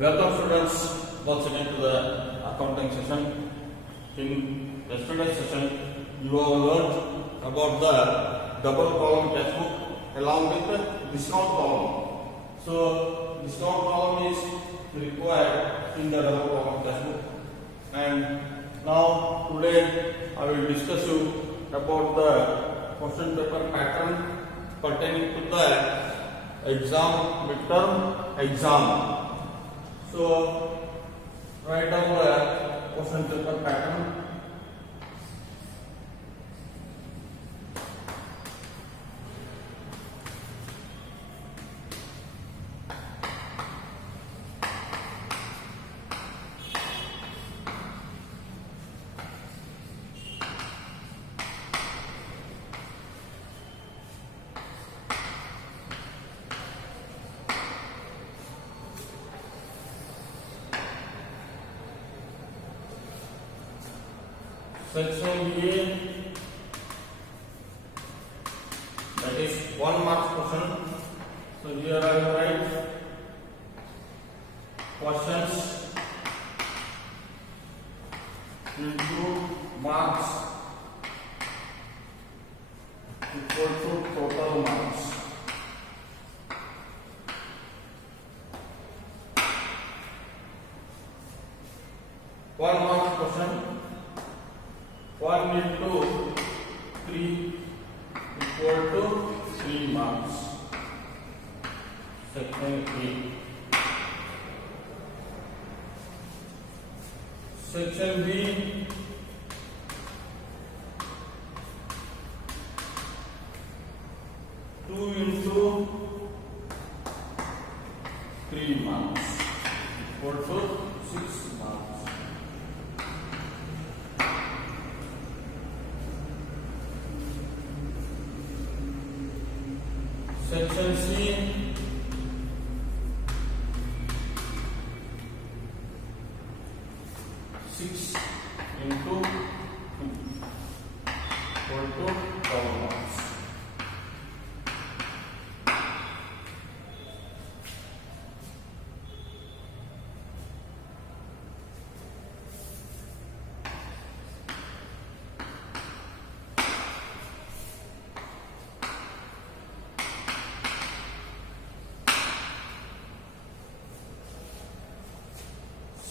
Welcome students once again to the accounting session. In yesterday's session, you have learned about the double column textbook along with the discount column. So discount column is required in the double column textbook. And now today I will discuss you about the question paper pattern pertaining to the exam, midterm exam. So write down the question paper pattern. Section A, that is 1 mark question. So here I will write questions into marks equal to total marks. One mark question. 1 into 3 equal to 3 marks. Section A. Section B. Two into 3 marks equal to 6 marks. Section C, 6 into 2 equal to 12 marks.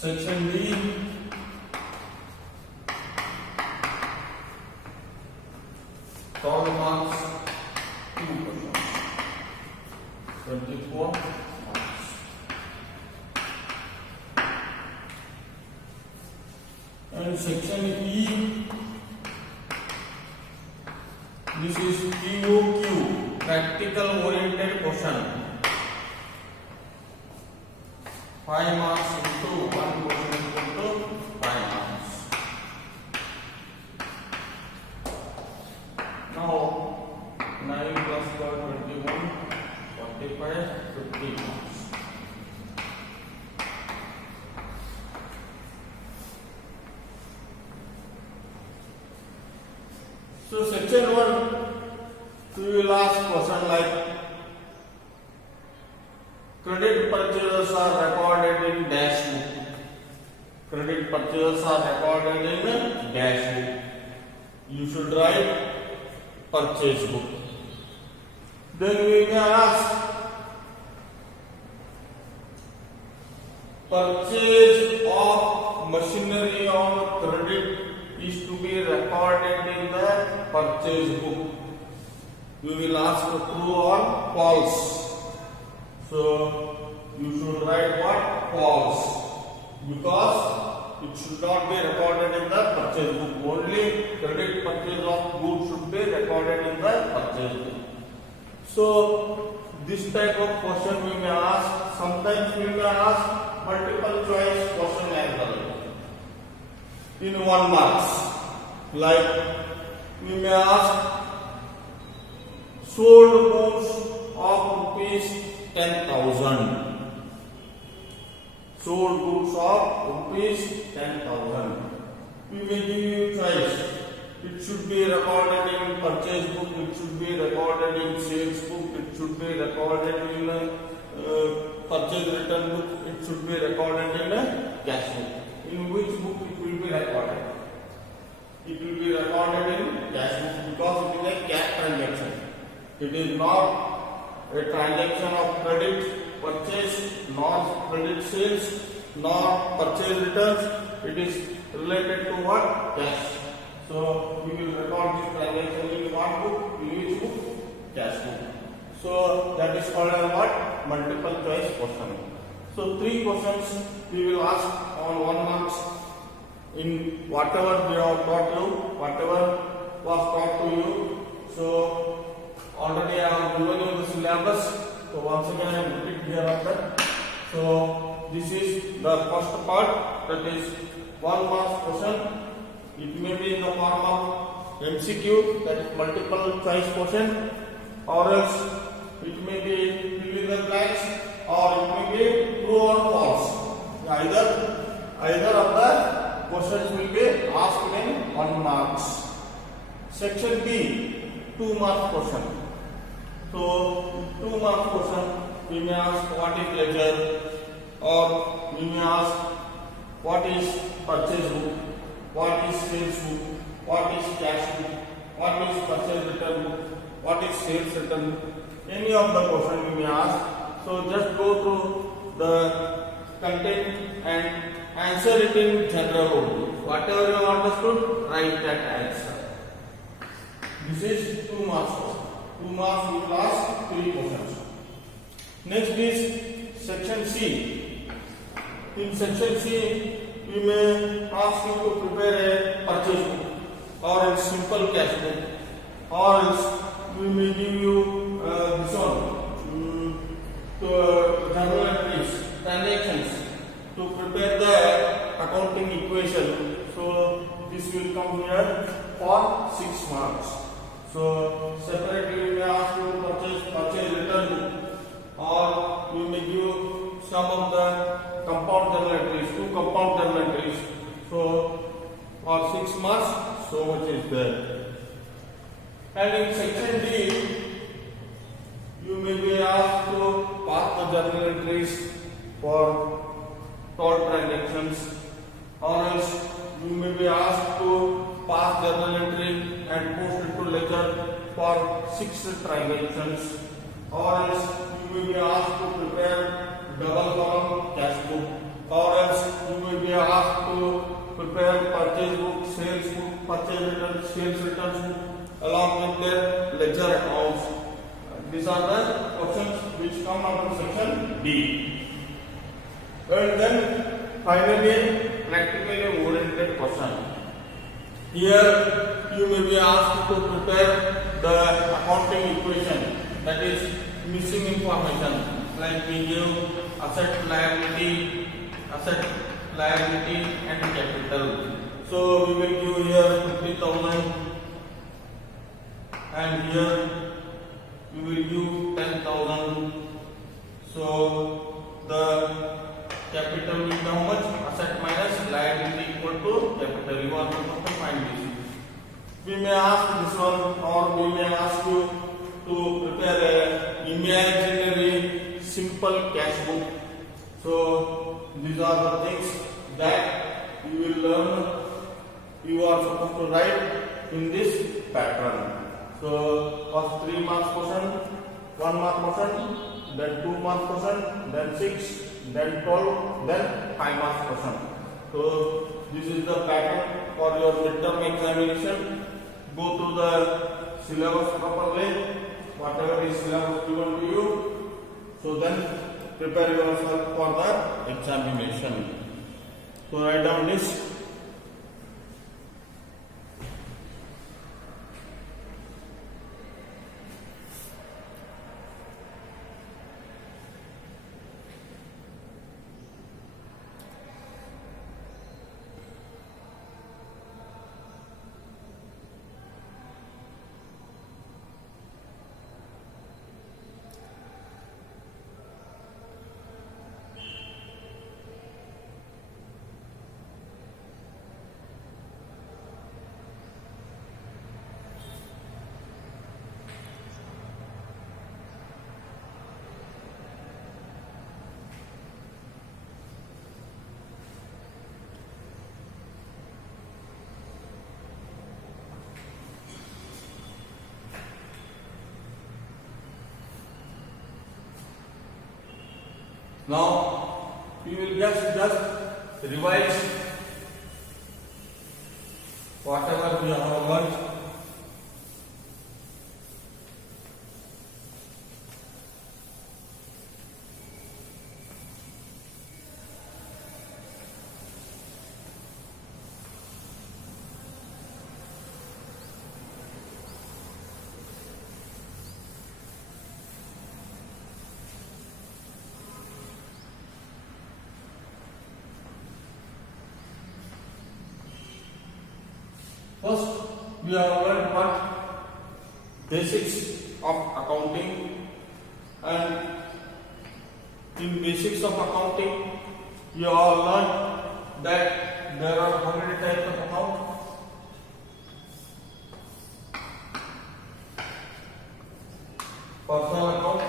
Section D, 12 marks, 2 questions, 24 marks. And section E, this is POQ, practical oriented question. 5 marks into 1 question equal to 5 marks. Now 9 plus 12, 21, 45, 50 marks. So section 1, we will ask question like credit purchases are recorded in dash book. Credit purchases are recorded in dash book. You should write purchase book. Then we may ask purchase of machinery on credit is to be recorded in the purchase book. We will ask true or false. So you should write what? False, because it should not be recorded in the purchase book. Only credit purchase of goods should be recorded in the purchase book. So this type of question we may ask. Sometimes we may ask multiple choice question as well in 1 marks. Like we may ask sold goods of rupees 10,000. Sold goods of rupees 10,000. We will give you choice. It should be recorded in purchase book. It should be recorded in sales book. It should be recorded in purchase return book, it should be recorded in a cash book. In which book it will be recorded? It will be recorded in cash book because it is a cash transaction. It is not a transaction of credit purchase, nor credit sales, nor purchase returns. It is related to what? Cash. So we will record this transaction in one book, in which book? Cash book. So that is called as what? Multiple choice question. So 3 questions we will ask on 1 marks in whatever we have taught you, whatever was taught to you. So already I have given you the syllabus. So once again I am repeat here after. So this is the first part, that is 1 marks question. It may be in the form of MCQ, that is multiple choice question, or else it may be fill in the blanks, or it may be true or false. Either of the questions will be asked in 1 marks. Section B, 2 marks question. So 2 marks question, we may ask what is ledger, or we may ask what is purchase book, what is sales book, what is cash book, what is purchase return book, what is sales return book. Any of the question we may ask. So just go through the content and answer it in general only. Whatever you have understood, write that answer. This is 2 marks. 2 marks we will ask 3 questions. Next is section C. In section C, we may ask you to prepare a purchase book, or a simple cash book, or else we may give you this one to journal entries, transactions, to prepare the accounting equation. So this will come here for 6 marks. So separately we may ask you to purchase return book, or we may give some of the compound journal entries, 2 compound journal entries. So for 6 marks, so much is there. And in section D, you may be asked to pass the journal entries for total transactions, or else you may be asked to pass journal entry and post it to ledger for 6 transactions, or else you may be asked to prepare double column cash book, or else you may be asked to prepare purchase book, sales book, purchase return, sales returns book, along with their ledger accounts. These are the questions which come under section D. And then finally, practically oriented question. Here you may be asked to prepare the accounting equation, that is missing information, like we give asset liability and capital. So we will give here 50,000, and here we will give 10,000. So the capital will be how much? Asset minus liability equal to capital. You are supposed to find this. We may ask this one, or we may ask you to prepare a imaginary simple cash book. So these are the things that you will learn. You are supposed to write in this pattern. So first 3 marks question, 1 mark question, then 2 marks question, then 6, then 12, then 5 marks question. So this is the pattern for your midterm examination. Go through the syllabus properly, whatever is syllabus given to you. So then prepare yourself for the examination. So write down this. Now we will just revise whatever we have learned. First, we have learned what basics of accounting, and in basics of accounting, you have learned that there are how many types of account? Personal account,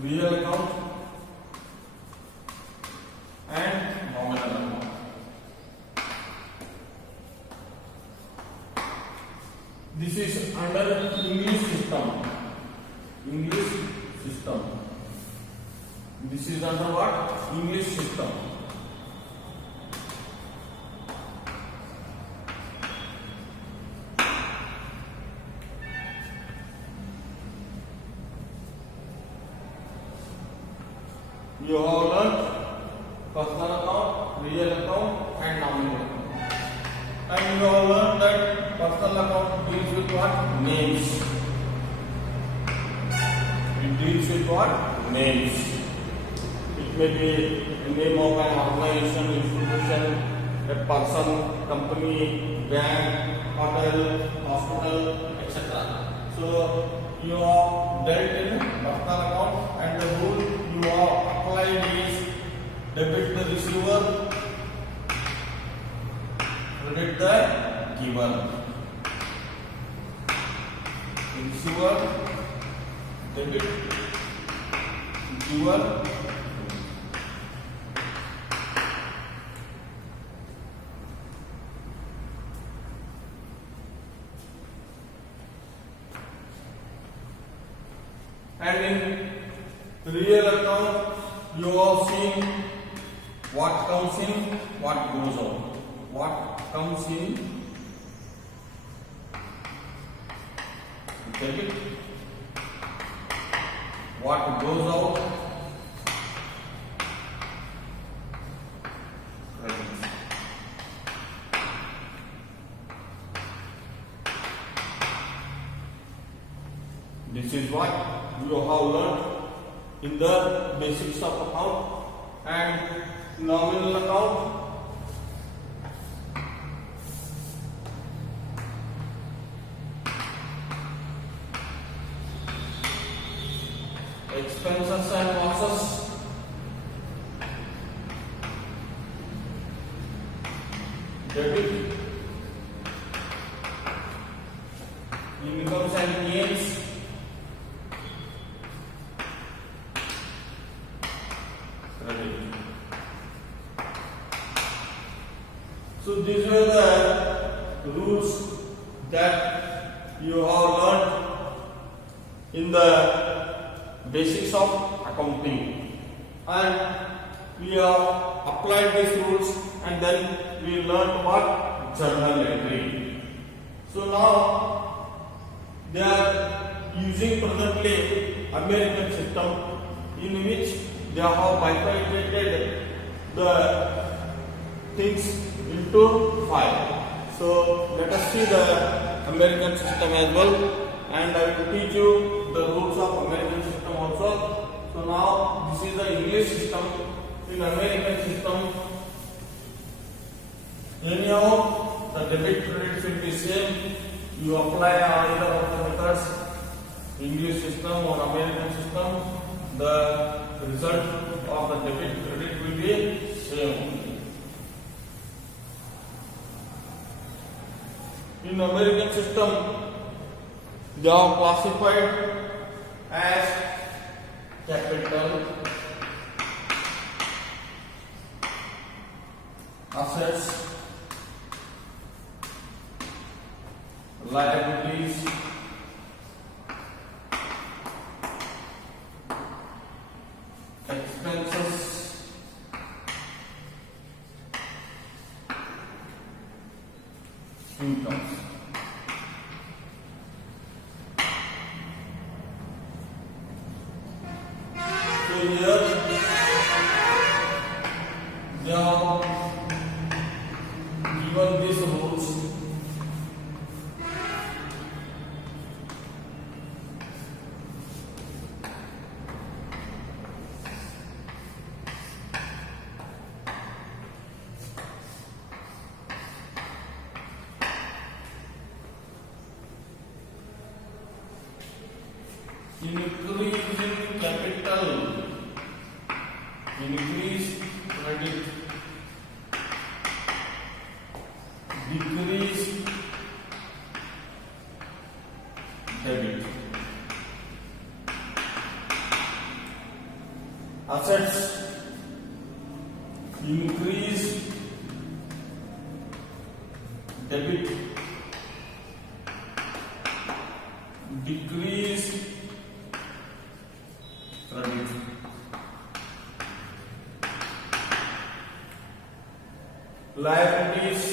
real account, and nominal account. This is under English system. English system. This is under what? English system. You have learned personal account, real account, and nominal account. And you have learned that personal account deals with what? Names. It deals with what? Names. It may be the name of an organization, institution, a person, company, bank, hotel, hospital, etc. So you are dealt in personal account, and the rule you are applied is debit the receiver, credit the giver. Receiver, debit, giver. And in real account, you have seen what comes in, what goes out. What comes in, debit. What goes out, credit. This is what you have learned in the basics of account. And nominal account, expenses and losses, debit, incomes and gains, credit. So these were the rules that you have learned in the basics of accounting, and we have applied these rules, and then we learned what? Journal entry. So now they are using presently American system, in which they have bifurcated the things into 5. So let us see the American system as well, and I will teach you the rules of American system also. So now this is the English system. In American system, anyhow the debit credit will be same. You apply either of the methods, English system or American system, the result of the debit credit will be same. In American system, they are classified as capital, assets, liabilities, expenses, incomes. So here they are given these rules. Increase in capital, increase credit, decrease debit. Assets, increase debit, decrease credit. Liabilities,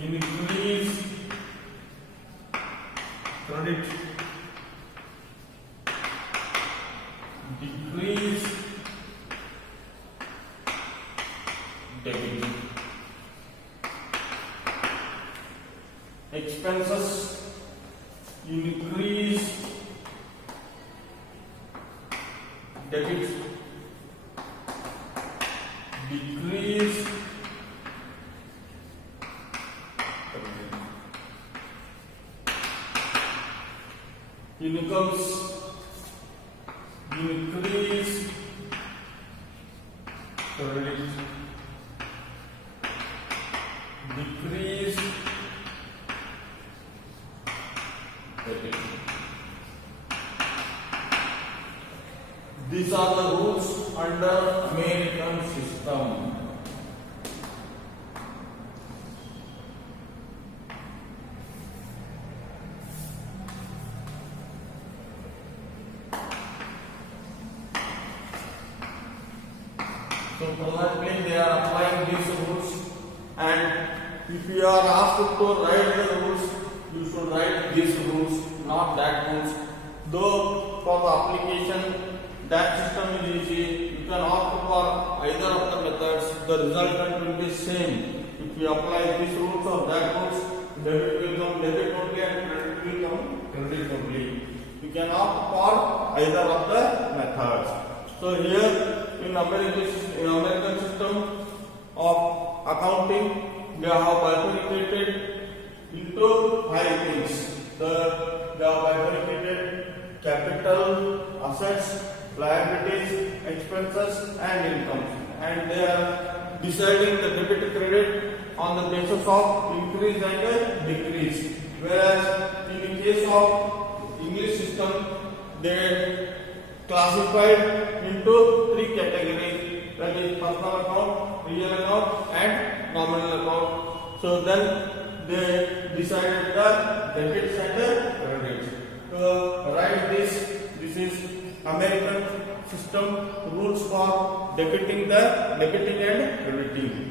increase credit, decrease debit. Expenses, increase debit, decrease credit. Incomes, increase credit, decrease debit. These are the rules under American system. So presently they are applying these rules, and if you are asked to write the rules, you should write these rules, not that rules. Though for the application that system is easy, you can opt for either of the methods. The resultant will be same. If you apply these rules or that rules, debit will come debit only and credit will come credit only. You can opt for either of the methods. So here in American system of accounting, they have bifurcated into 5 things. They have bifurcated capital, assets, liabilities, expenses, and incomes, and they are deciding the debit credit on the basis of increase and decrease. Whereas in the case of English system, they classified into 3 categories, that is personal account, real account, and nominal account. So then they decided the debits and the credits. So write this. This is American system rules for debiting and crediting.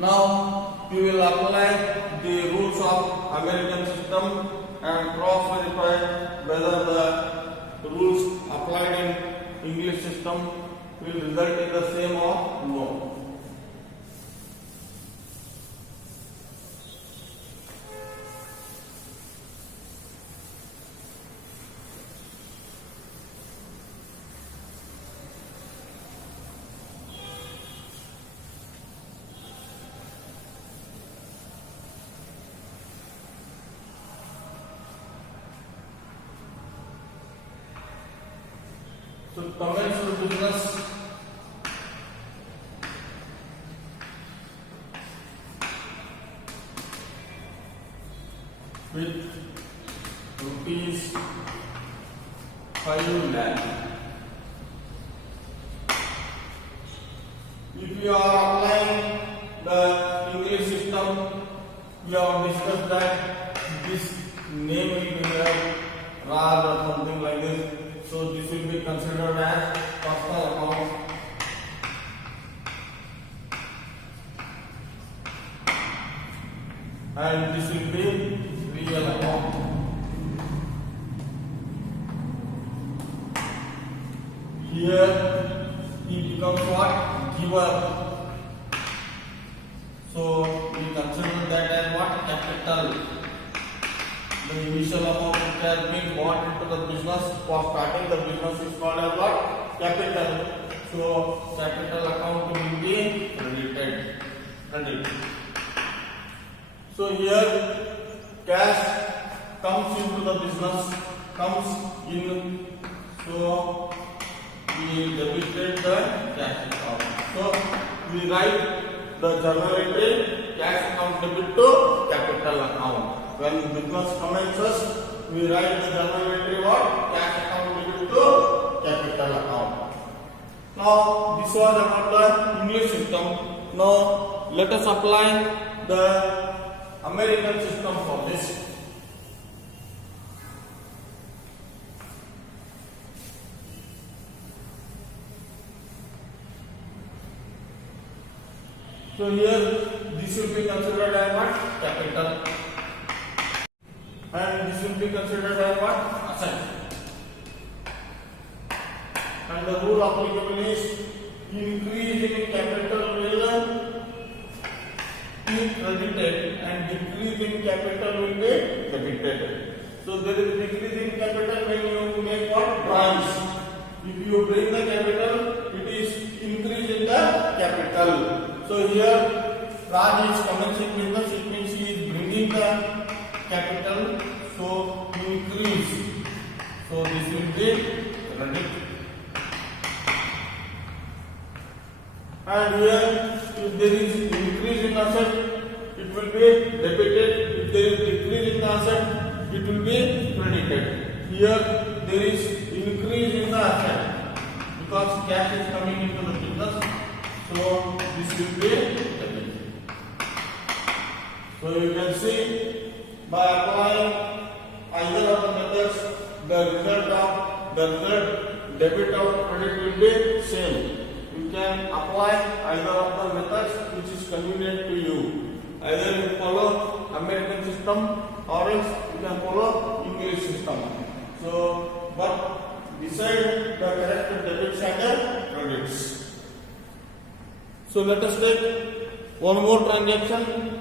Now you will apply the rules of American system and cross verify whether the rules applied in English system will result in the same or no. So commence the business with rupees 5 lakh. If you are applying the English system, we have discussed that this name will be there, Raj or something like this. So this will be considered as personal account. And this will be real account. Here he becomes what? Giver. So we consider that as what? Capital. The initial amount which has been bought into the business for starting the business is called as what? Capital. So capital account will be credited. Credit. So here cash comes into the business, comes in. So we debited the cash account. So we write the journal entry, cash account debit to capital account. When business commences, we write the journal entry what? Cash account debit to capital account. Now this was about the English system. Now let us apply the American system for this. So here this will be considered as what? Capital. And this will be considered as what? Asset. And the rule applicable is increase in capital will be credited and decrease in capital will be debited. So there is decrease in capital when you make what? Drawings. If you bring the capital, it is increase in the capital. So here Raj is commencing business, it means he is bringing the capital, so increase. So this will be credit. And here if there is increase in asset, it will be debited. If there is decrease in the asset, it will be credited. Here there is increase in the asset because cash is coming into the business. So this will be debited. So you can see by applying either of the methods, the result debit or credit will be same. You can apply either of the methods which is convenient to you. Either you follow American system or else you can follow English system. So, but decide the correct debits and the credits. So let us take one more transaction.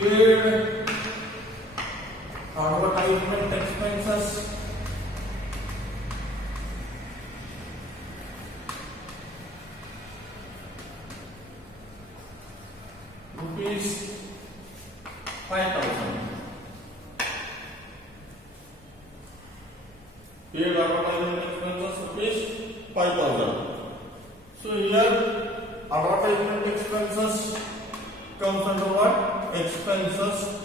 Paid advertisement expenses, rupees 5,000. Paid advertisement expenses rupees 5,000. So here advertisement expenses comes under what? Expenses,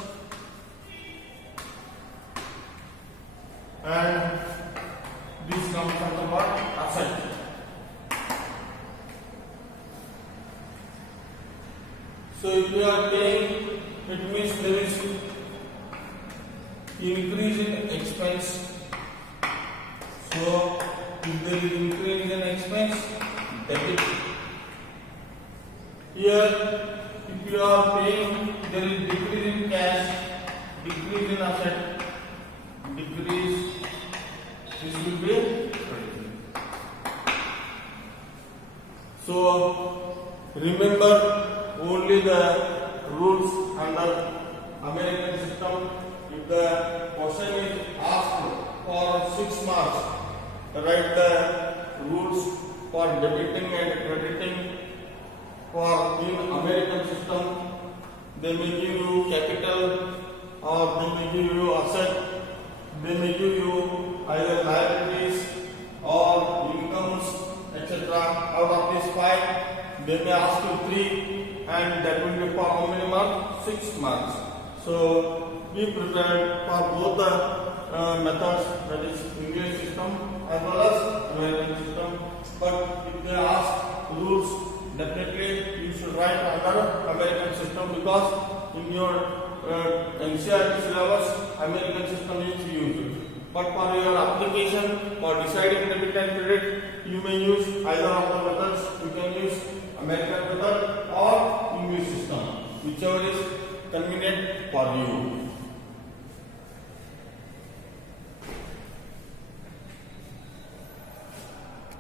and this comes under what? Asset. So if you are paying, it means there is increase in expense. So if there is increase in expense, debit. Here, if you are paying, there is decrease in cash, decrease in asset, decrease. This will be credit. So remember only the rules under American system. If the question is asked for 6 marks, write the rules for debiting and crediting. For in American system, they may give you capital or they may give you asset. They may give you either liabilities or incomes, etc. Out of these 5, they may ask you 3, and that will be for how many marks? 6 marks. So be prepared for both the methods, that is English system as well as American system. But if they ask rules, definitely you should write under American system, because in your NCERT syllabus, American system is used. But for your application, for deciding debit and credit, you may use either of the methods. You can use American method or English system, whichever is convenient for you.